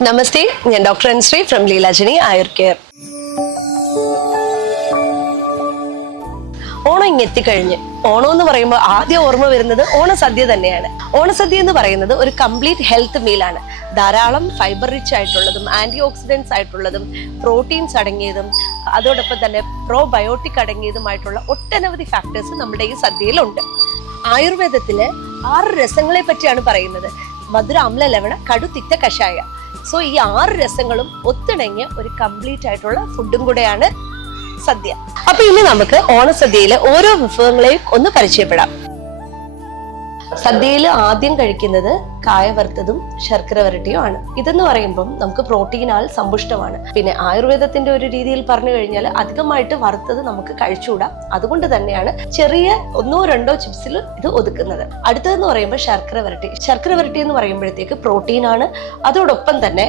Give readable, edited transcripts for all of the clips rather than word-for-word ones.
നമസ്തേ, ഞാൻ doctor Anshree from Leelajani Ayur care. Onam ഇങ്ങെത്തിക്കഴിഞ്ഞ് ഓണം എന്ന് പറയുമ്പോൾ ആദ്യം ഓർമ്മ വരുന്നത് ഓണസദ്യ തന്നെയാണ്. ഓണസദ്യ എന്ന് പറയുന്നത് ഒരു കംപ്ലീറ്റ് ഹെൽത്ത് മീലാണ്. ധാരാളം ഫൈബർ റിച്ച് ആയിട്ടുള്ളതും ആന്റി ഓക്സിഡൻസ് ആയിട്ടുള്ളതും പ്രോട്ടീൻസ് അടങ്ങിയതും അതോടൊപ്പം തന്നെ പ്രോബയോട്ടിക് അടങ്ങിയതുമായിട്ടുള്ള ഒട്ടനവധി ഫാക്ടേഴ്സ് നമ്മുടെ ഈ സദ്യയിലുണ്ട്. ആയുർവേദത്തില് 6 രസങ്ങളെ പറ്റിയാണ് പറയുന്നത്. മധുര, അമ്ല, ലവണ, കടു, തിക്ത, കഷായ. സോ ഈ 6 രസങ്ങളും ഒത്തിണങ്ങിയ ഒരു കംപ്ലീറ്റ് ആയിട്ടുള്ള ഫുഡും കൂടെയാണ് സദ്യ. അപ്പൊ ഇനി നമുക്ക് ഓണസദ്യയിലെ ഓരോ വിഭവങ്ങളെയും ഒന്ന് പരിചയപ്പെടാം. സദ്യയിൽ ആദ്യം കഴിക്കുന്നത് കായ വറുത്തതും ശർക്കര വരട്ടിയും ആണ്. ഇതെന്ന് പറയുമ്പം നമുക്ക് പ്രോട്ടീനാൽ സമ്പുഷ്ടമാണ്. പിന്നെ ആയുർവേദത്തിന്റെ ഒരു രീതിയിൽ പറഞ്ഞു കഴിഞ്ഞാൽ അധികമായിട്ട് വറുത്തത് നമുക്ക് കഴിച്ചുകൂടാ. അതുകൊണ്ട് തന്നെയാണ് ചെറിയ 1-2 ചിപ്സിൽ ഇത് ഒതുക്കുന്നത്. അടുത്തതെന്ന് പറയുമ്പോൾ ശർക്കര വരട്ടി. ശർക്കര വരട്ടി എന്ന് പറയുമ്പോഴത്തേക്ക് പ്രോട്ടീനാണ്. അതോടൊപ്പം തന്നെ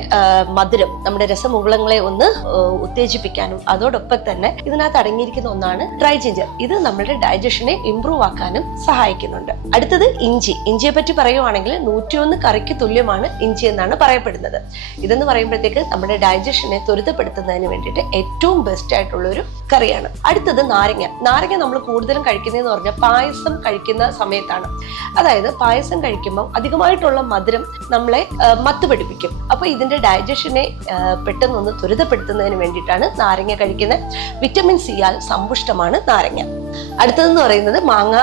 മധുരം, നമ്മുടെ രസമുകുളങ്ങളെ ഒന്ന് ഉത്തേജിപ്പിക്കാനും അതോടൊപ്പം തന്നെ ഇതിനകത്ത് അടങ്ങിയിരിക്കുന്ന ഒന്നാണ് ഡ്രൈ ജിഞ്ചർ. ഇത് നമ്മുടെ ഡൈജഷനെ ഇംപ്രൂവ് ആക്കാനും സഹായിക്കുന്നുണ്ട്. അടുത്തത് ഇഞ്ചി. ഇഞ്ചിയെ പറ്റി പറയുവാണെങ്കിൽ 101 കറിക്ക് തുല്യമാണ് ഇഞ്ചി എന്നാണ് പറയപ്പെടുന്നത്. ഇതെന്ന് പറയുമ്പോഴത്തേക്ക് നമ്മുടെ ഡൈജഷനെ ത്വരിതപ്പെടുത്തുന്നതിന് വേണ്ടിയിട്ട് ഏറ്റവും ബെസ്റ്റ് ആയിട്ടുള്ള ഒരു കറിയാണ്. അടുത്തത് നാരങ്ങ. നാരങ്ങ നമ്മൾ കൂടുതലും കഴിക്കുന്നതെന്ന് പറഞ്ഞാൽ പായസം കഴിക്കുന്ന സമയത്താണ്. അതായത് പായസം കഴിക്കുമ്പോൾ അധികമായിട്ടുള്ള മധുരം നമ്മളെ മത്ത് പിടിപ്പിക്കും. അപ്പൊ ഇതിന്റെ ഡൈജഷനെ പെട്ടെന്നൊന്ന് ത്വരിതപ്പെടുത്തുന്നതിന് വേണ്ടിയിട്ടാണ് നാരങ്ങ കഴിക്കുന്നത്. വിറ്റമിൻ സി ആൽ സമ്പുഷ്ടമാണ് നാരങ്ങ. അടുത്തതെന്ന് പറയുന്നത് മാങ്ങ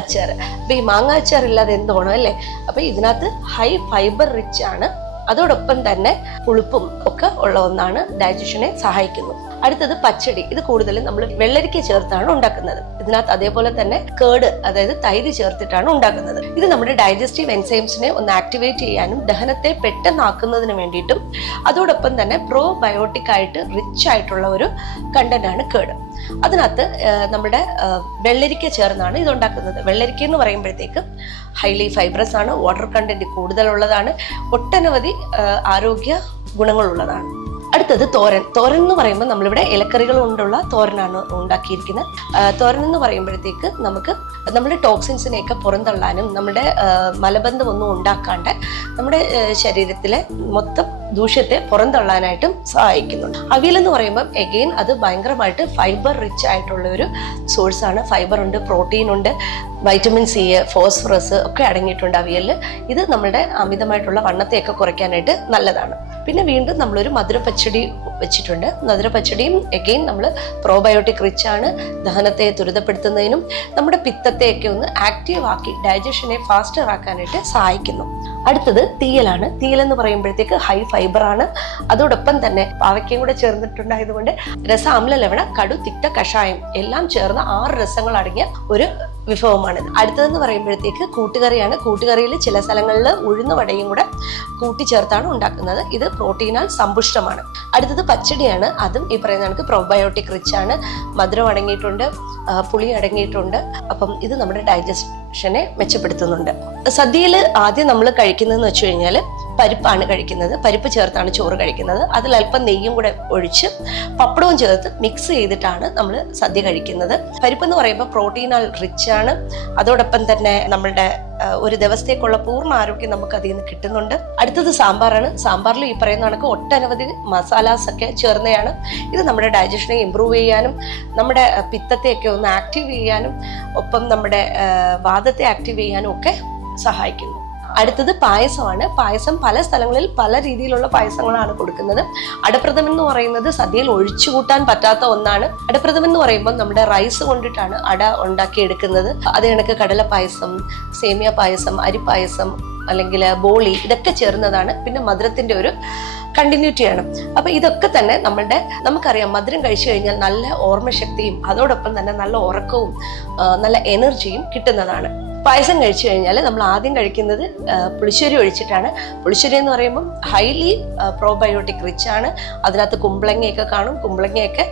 അച്ചാർ. അപ്പൊ ഈ മാങ്ങ അച്ചാർ ഇല്ലാതെ എന്തോണം അല്ലേ? അപ്പൊ ഇതിനകത്ത് ഹൈ ഫൈബർ റിച്ച് ആണ്. അതോടൊപ്പം തന്നെ പുളിപ്പും ഒക്കെ ഉള്ള ഒന്നാണ്, ഡൈജഷനെ സഹായിക്കുന്നു. അടുത്തത് പച്ചടി. ഇത് കൂടുതലും നമ്മൾ വെള്ളരിക്ക ചേർത്താണ് ഉണ്ടാക്കുന്നത്. ഇതിനകത്ത് അതേപോലെ തന്നെ കേട്, അതായത് തൈര് ചേർത്തിട്ടാണ് ഉണ്ടാക്കുന്നത്. ഇത് നമ്മുടെ ഡൈജസ്റ്റീവ് എൻസൈംസിനെ ഒന്ന് ആക്ടിവേറ്റ് ചെയ്യാനും ദഹനത്തെ പെട്ടെന്നാക്കുന്നതിന് വേണ്ടിയിട്ടും അതോടൊപ്പം തന്നെ പ്രോബയോട്ടിക് ആയിട്ട് റിച്ച് ആയിട്ടുള്ള ഒരു കണ്ടന്റ് ആണ് കേട്. അതിനകത്ത് നമ്മുടെ വെള്ളരിക്ക ചേർന്നാണ് ഇത് ഉണ്ടാക്കുന്നത്. വെള്ളരിക്ക എന്ന് പറയുമ്പോഴത്തേക്ക് ഹൈലി ഫൈബ്രസ് ആണ്, വാട്ടർ കണ്ടന്റ് കൂടുതലുള്ളതാണ്, ഒട്ടനവധി ആരോഗ്യ ഗുണങ്ങളുള്ളതാണ്. അടുത്തത് തോരൻ. തോരൻ എന്ന് പറയുമ്പോൾ നമ്മളിവിടെ ഇലക്കറികൾ കൊണ്ടുള്ള തോരനാണ് ഉണ്ടാക്കിയിരിക്കുന്നത്. തോരൻ എന്ന് പറയുമ്പോഴത്തേക്ക് നമുക്ക് നമ്മുടെ ടോക്സിൻസിനെയൊക്കെ പുറന്തള്ളാനും നമ്മുടെ മലബന്ധം ഒന്നും ഉണ്ടാക്കാണ്ട് നമ്മുടെ ശരീരത്തിലെ മൊത്തം ദൂഷ്യത്തെ പുറന്തള്ളാനായിട്ടും സഹായിക്കുന്നുണ്ട്. അവിയൽ എന്ന് പറയുമ്പോൾ എഗെയിൻ അത് ഭയങ്കരമായിട്ട് ഫൈബർ റിച്ച് ആയിട്ടുള്ള ഒരു സോഴ്സാണ്. ഫൈബർ ഉണ്ട്, പ്രോട്ടീൻ ഉണ്ട്, വൈറ്റമിൻ സി, ഫോസ്ഫറസ് ഒക്കെ അടങ്ങിയിട്ടുണ്ട് അവിയലിൽ. ഇത് നമ്മുടെ അമിതമായിട്ടുള്ള വണ്ണത്തെയൊക്കെ കുറയ്ക്കാനായിട്ട് നല്ലതാണ്. പിന്നെ വീണ്ടും നമ്മളൊരു മധുരപ്പച്ചടി വെച്ചിട്ടുണ്ട്. മധുരപ്പച്ചടിയും എഗെയിൻ നമ്മൾ പ്രോബയോട്ടിക് റിച്ച് ആണ്, ദഹനത്തെ ത്വരിതപ്പെടുത്തുന്നതിനും നമ്മുടെ പിത്തത്തെയൊക്കെ ഒന്ന് ആക്റ്റീവ് ആക്കി ഡൈജഷനെ ഫാസ്റ്റർ ആക്കാനായിട്ട് സഹായിക്കുന്നു. അടുത്തത് തീയലാണ്. തീയൽ എന്ന് പറയുമ്പോഴത്തേക്ക് ഹൈ ഫൈബർ ആണ്. അതോടൊപ്പം തന്നെ പാവയ്ക്കയും കൂടെ ചേർന്നിട്ടുണ്ടായതുകൊണ്ട് രസ, അമ്ല, ലവണ, കടു, തിക്ത, കഷായം എല്ലാം ചേർന്ന 6 രസങ്ങൾ അടങ്ങിയ ഒരു വിഭവമാണിത്. അടുത്തതെന്ന് പറയുമ്പോഴത്തേക്ക് കൂട്ടുകറിയാണ്. കൂട്ടുകറിയിൽ ചില സ്ഥലങ്ങളിൽ ഉഴുന്ന് വടയും കൂടെ കൂട്ടിച്ചേർത്താണ് ഉണ്ടാക്കുന്നത്. ഇത് പ്രോട്ടീനാൽ സമ്പുഷ്ടമാണ്. അടുത്തത് പച്ചടിയാണ്. അതും ഈ പറയുന്ന കണക്ക് പ്രോബയോട്ടിക് റിച്ച് ആണ്, മധുരം അടങ്ങിയിട്ടുണ്ട്, പുളി അടങ്ങിയിട്ടുണ്ട്. അപ്പം ഇത് നമ്മുടെ ഡൈജഷനെ മെച്ചപ്പെടുത്തുന്നുണ്ട്. സദ്യയിൽ ആദ്യം നമ്മൾ കഴിക്കുന്നതെന്ന് വെച്ച് കഴിഞ്ഞാൽ പരിപ്പാണ് കഴിക്കുന്നത്. പരിപ്പ് ചേർത്താണ് ചോറ് കഴിക്കുന്നത്. അതിൽ അല്പം നെയ്യും കൂടെ ഒഴിച്ച് പപ്പടവും ചേർത്ത് മിക്സ് ചെയ്തിട്ടാണ് നമ്മൾ സദ്യ കഴിക്കുന്നത്. പരിപ്പ് എന്ന് പറയുമ്പോൾ പ്രോട്ടീനാൽ റിച്ച് ആണ്. അതോടൊപ്പം തന്നെ നമ്മളുടെ ഒരു ദിവസത്തേക്കുള്ള പൂർണ്ണ ആരോഗ്യം നമുക്ക് അതിൽ നിന്ന് കിട്ടുന്നുണ്ട്. അടുത്തത് സാമ്പാറാണ്. സാമ്പാറിൽ ഈ പറയുന്ന കണക്ക് ഒട്ടനവധി മസാലാസ് ഒക്കെ ചേർന്നതാണ്. ഇത് നമ്മുടെ ഡൈജഷനെ ഇമ്പ്രൂവ് ചെയ്യാനും നമ്മുടെ പിത്തത്തെയൊക്കെ ഒന്ന് ആക്റ്റീവ് ചെയ്യാനും ഒപ്പം നമ്മുടെ വാദത്തെ ആക്റ്റീവ് ചെയ്യാനും ഒക്കെ സഹായിക്കുന്നു. അടുത്തത് പായസമാണ്. പായസം പല സ്ഥലങ്ങളിൽ പല രീതിയിലുള്ള പായസങ്ങളാണ് കൊടുക്കുന്നത്. അടപ്രഥമൻ എന്ന് പറയുന്നത് സദ്യയിൽ ഒഴിച്ചുകൂട്ടാൻ പറ്റാത്ത ഒന്നാണ്. അടപ്രഥമൻ എന്ന് പറയുമ്പോൾ നമ്മുടെ റൈസ് കൊണ്ടിട്ടാണ് അട ഉണ്ടാക്കിയെടുക്കുന്നത്. അത് കണക്ക് കടല പായസം, സേമിയ പായസം, അരിപ്പായസം അല്ലെങ്കിൽ ബോളി ഇതൊക്കെ ചേർന്നതാണ്. പിന്നെ മധുരത്തിന്റെ ഒരു കണ്ടിന്യൂറ്റിയാണ്. അപ്പൊ ഇതൊക്കെ തന്നെ നമുക്കറിയാം, മധുരം കഴിച്ചു കഴിഞ്ഞാൽ നല്ല ഓർമ്മശക്തിയും അതോടൊപ്പം തന്നെ നല്ല ഉറക്കവും നല്ല എനർജിയും കിട്ടുന്നതാണ്. പായസം കഴിച്ചു കഴിഞ്ഞാൽ നമ്മൾ ആദ്യം കഴിക്കുന്നത് പുളിശ്ശേരി ഒഴിച്ചിട്ടാണ്. പുളിശ്ശേരി എന്ന് പറയുമ്പോൾ ഹൈലി പ്രോബയോട്ടിക് റിച്ച് ആണ്. അതിനകത്ത് കുമ്പളങ്ങയൊക്കെ കാണും. കുമ്പളങ്ങയൊക്കെ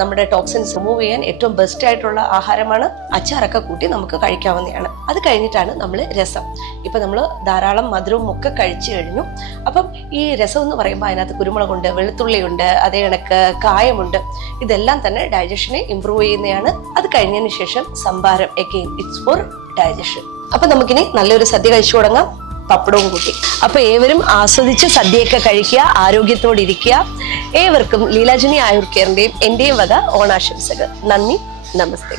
നമ്മുടെ ടോക്സിൻസ് റിമൂവ് ചെയ്യാൻ ഏറ്റവും ബെസ്റ്റ് ആയിട്ടുള്ള ആഹാരമാണ്. അച്ചാറൊക്കെ കൂട്ടി നമുക്ക് കഴിക്കാവുന്നതാണ്. അത് കഴിഞ്ഞിട്ടാണ് നമ്മൾ രസം. ഇപ്പം നമ്മൾ ധാരാളം മധുരവും ഒക്കെ കഴിച്ചു കഴിഞ്ഞു. അപ്പം ഈ രസം എന്ന് പറയുമ്പോൾ അതിനകത്ത് കുരുമുളകുണ്ട്, വെളുത്തുള്ളിയുണ്ട്, അതേ കണക്ക് കായമുണ്ട്. ഇതെല്ലാം തന്നെ ഡൈജഷനെ ഇമ്പ്രൂവ് ചെയ്യുന്നതാണ്. അത് കഴിഞ്ഞതിന് ശേഷം സംഭാരം, എഗെയിൻ ഇറ്റ്സ് ഫോർ ഡൈജഷൻ. അപ്പൊ നമുക്കിനി നല്ലൊരു സദ്യ കഴിച്ചു തുടങ്ങാം. പപ്പടവും കൂട്ടി. അപ്പൊ ഏവരും ആസ്വദിച്ച് സദ്യയൊക്കെ കഴിക്കുക, ആരോഗ്യത്തോടെ ഇരിക്കുക. ഏവർക്കും ലീലാജനി ആയുർ കെയറിന്റെയും എന്റെയും വക ഓണാശംസകൾ. നന്ദി, നമസ്തേ.